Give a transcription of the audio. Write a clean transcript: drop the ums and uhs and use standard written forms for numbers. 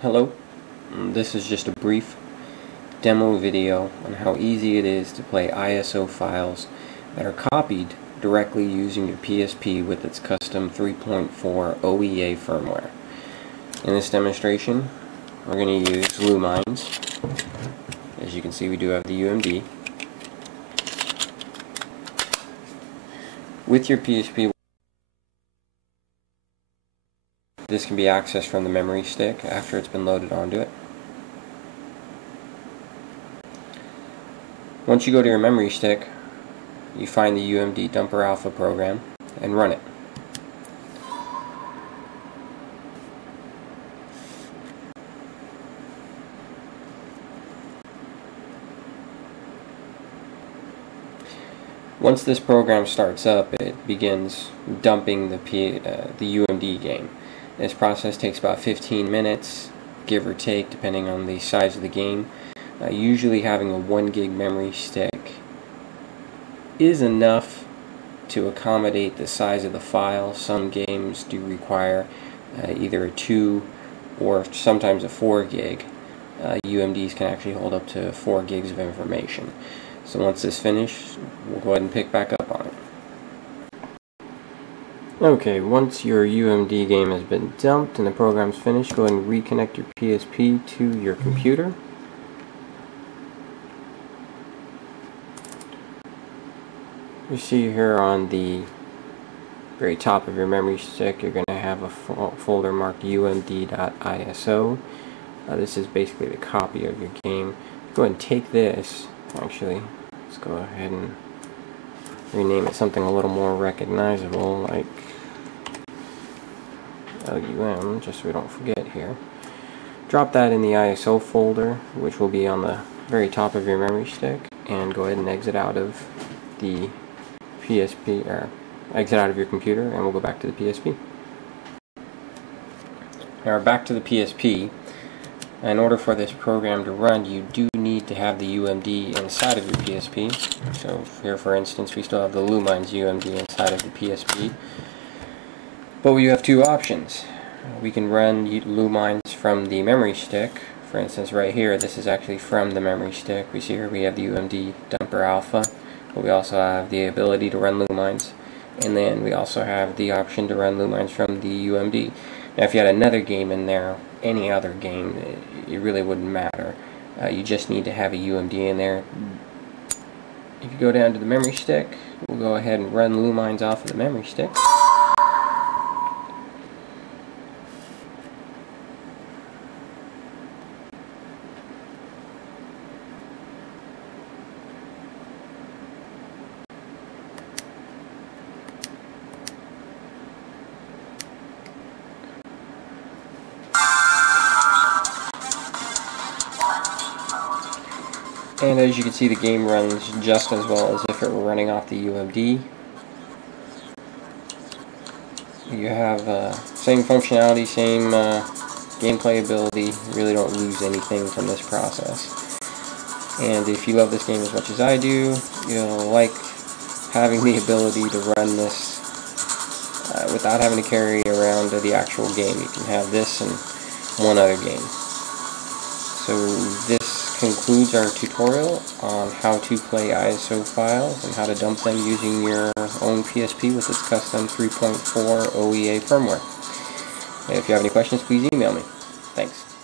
Hello, this is just a brief demo video on how easy it is to play ISO files that are copied directly using your PSP with its custom 3.4 OEA firmware. In this demonstration, we're going to use Lumines. As you can see, we do have the UMD. With your PSP, this can be accessed from the memory stick after it's been loaded onto it. Once you go to your memory stick, you find the UMD Dumper Alpha program and run it. Once this program starts up, it begins dumping the UMD game. This process takes about 15 minutes, give or take, depending on the size of the game. Usually having a 1 gig memory stick is enough to accommodate the size of the file. Some games do require either a 2 or sometimes a 4 gig. UMDs can actually hold up to 4 gigs of information. So once this is finished, we'll go ahead and pick back up on it. Okay, once your UMD game has been dumped and the program's finished, go ahead and reconnect your PSP to your computer. You see here on the very top of your memory stick, you're going to have a folder marked UMD.iso. This is basically the copy of your game. Go ahead and take this, actually, let's go ahead and rename it something a little more recognizable, like LUM, just so we don't forget here. Drop that in the ISO folder, which will be on the very top of your memory stick, and go ahead and exit out of the PSP, or exit out of your computer, and we'll go back to the PSP. Now we're back to the PSP. In order for this program to run, you do need to have the UMD inside of your PSP. So here, for instance, we still have the Lumines UMD inside of the PSP. But we have two options. We can run Lumines from the memory stick. For instance, right here, this is actually from the memory stick. We see here we have the UMD Dumper Alpha, but we also have the ability to run Lumines. And then we also have the option to run Lumines from the UMD. Now, if you had another game in there, any other game, it really wouldn't matter. You just need to have a UMD in there. If you go down to the memory stick, we'll go ahead and run Lumines off of the memory stick. And as you can see, the game runs just as well as if it were running off the UMD. You have same functionality, same gameplay ability. You really don't lose anything from this process. And if you love this game as much as I do, you'll like having the ability to run this without having to carry around the actual game. You can have this and one other game. So this concludes our tutorial on how to play ISO files and how to dump them using your own PSP with its custom 3.4 OEA firmware. If you have any questions, please email me. Thanks.